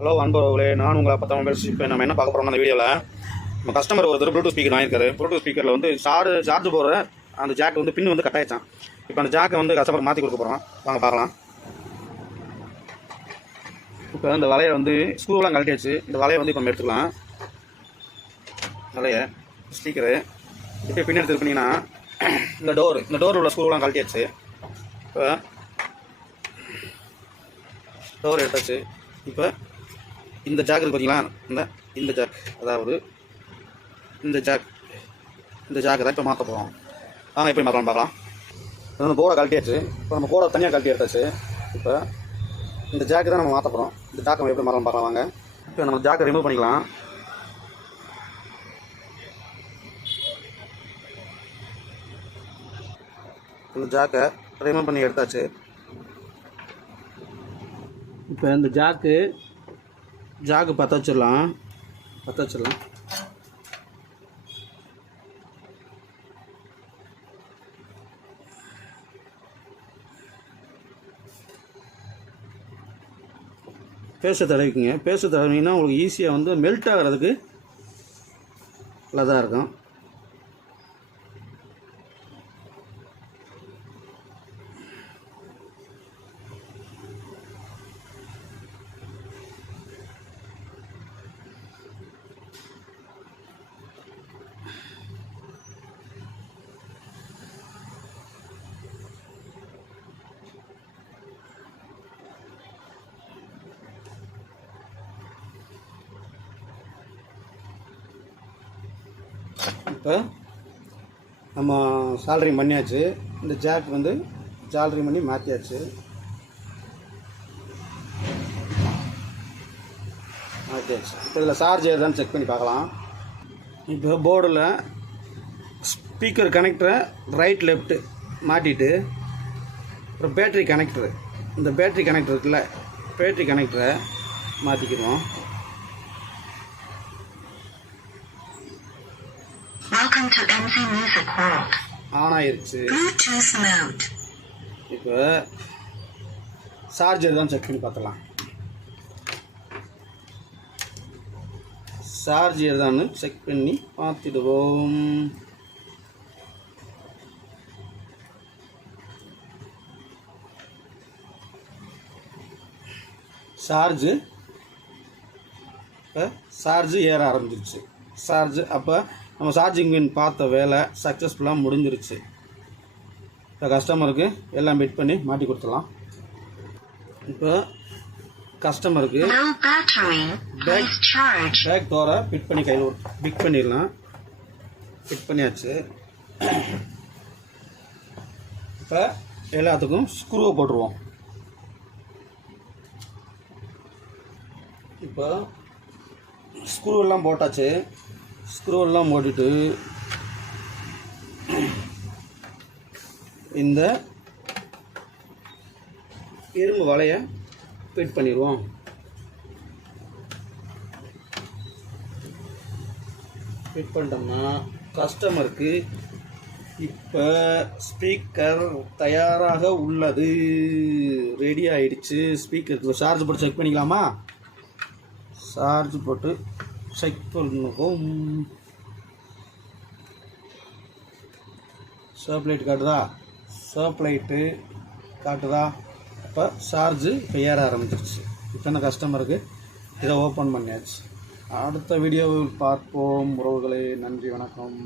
Hello அன்பர்களே நான் உங்களை பத்தாம் பேர் இப்போ நம்ம என்ன பார்க்க போகிறோம் அந்த வீடியோவில் நம்ம கஸ்டமர் ஒருத்தர் ப்ளூடூத் ஸ்பீக்கர் வாங்கியிருக்காரு. ப்ளூடூத் ஸ்பீக்கரில் வந்து சார்ஜ் சார்ஜ் போடுற அந்த ஜாக் வந்து பின் வந்து கட்டாயிச்சான் இப்போ அந்த ஜாக்கை வந்து கஸ்டமர் மாற்றி கொடுக்க போகிறோம் வாங்க பார்க்கலாம். இப்போ இந்த வலையை வந்து ஸ்க்ரூவெலாம் கழட்டியாச்சு. இந்த வலையை வந்து இப்போ நம்ம எடுத்துக்கலாம். வலையை ஸ்பீக்கரு இப்போ பின் எடுத்துருப்பீங்கன்னா இந்த டோர் இந்த டோர் உள்ள ஸ்க்ரூவெலாம் கழட்டியாச்சு. இப்போ டோர் எடுத்தாச்சு. இப்போ இந்த ஜாக் இருக்கு பார்த்தீங்களா இந்த இந்த ஜாக் அதாவது இந்த ஜாக் இந்த ஜாக்கை தான் இப்போ மாற்ற போகிறோம் வாங்க எப்படி மாற்றலாம் பார்க்கலாம். இப்போ நம்ம போர்டை கழட்டியாச்சு இப்போ நம்ம போர்டை தனியாக கழட்டி எடுத்தாச்சு. இப்போ இந்த ஜாக்கு தான் நம்ம மாற்ற போகிறோம் இந்த ஜாக்கை நம்ம எப்படி மாறலாம் பார்க்கலாம் வாங்க. இப்போ நம்ம ஜாக்கை ரிமூவ் பண்ணிக்கலாம். இந்த ஜாக்கை ரிமூவ் பண்ணி எடுத்தாச்சு. இப்போ இந்த ஜாக்கு ஜாக்கு பற்ற வச்சிடலாம். பற்ற வச்சிடலாம். பேச தடவிக்குங்க. பேச தடவிங்கன்னா உங்களுக்கு ஈஸியாக வந்து மெல்ட் ஆகிறதுக்கு நல்லதாக இருக்கும். இப்போ நம்ம சாலரி பண்ணியாச்சு இந்த ஜாக் வந்து ஜாலரி பண்ணி மாற்றியாச்சு மாற்றியாச்சு இப்போ இதில் சார்ஜ் ஏதான்னு செக் பண்ணி பார்க்கலாம். இப்போ போர்டில் ஸ்பீக்கர் கனெக்டரை ரைட் லெஃப்ட்டு மாட்டிட்டு அப்புறம் பேட்ரி கனெக்டரு இந்த பேட்ரி கனெக்டர் இருக்குல்ல பேட்ரி கனெக்டரை மாற்றிக்கிறோம் Welcome to NZ Music World. On ஆயிருச்சு Bluetooth mode. இப்போ சார்ஜர் தான் செக் பண்ணி பார்த்துலாம் சார்ஜர் தான் செக் பண்ணி பார்த்துடுவோம் சார்ஜு இப்போ சார்ஜு ஏற ஆரம்பிச்சிருச்சு சார்ஜ் அப்போ நம்ம சார்ஜிங் பின் பார்த்த வேலை சக்ஸஸ்ஃபுல்லாக முடிஞ்சிருச்சு. இப்போ கஸ்டமருக்கு எல்லாம் பிட் பண்ணி மாட்டி கொடுத்துடலாம். இப்போ கஸ்டமருக்கு charge. பேக் டோரை ஃபிட் பண்ணி கையில் பிக் பண்ணிடலாம். ஃபிட் பண்ணியாச்சு. இப்போ எல்லாத்துக்கும் ஸ்க்ரூவை போட்டுருவோம். இப்போ ஸ்க்ரூ எல்லாம் போட்டாச்சு. ஸ்க்ரூவெல்லாம் போட்டுட்டு இந்த இரும்பு வலையை ஃபிட் பண்ணிடுவோம். ஃபிட் பண்ணிட்டோம்னா கஸ்டமருக்கு இப்போ ஸ்பீக்கர் தயாராக உள்ளது. ரெடி ஆகிடுச்சு ஸ்பீக்கருக்கு சார்ஜ் போட்டு செக் பண்ணிக்கலாமா? சார்ஜ் போட்டு செக் பண்ணுவோம் சர்ப் லைட் காட்டுதா சர்ப்ளைட்டு காட்டுதா? அப்போ சார்ஜு இப்போ ஏற ஆரம்பிச்சிருச்சு. இப்போ என்ன கஸ்டமருக்கு இதை ஓப்பன் பண்ணியாச்சு. அடுத்த வீடியோவில் பார்ப்போம். உறவுகளே நன்றி வணக்கம்.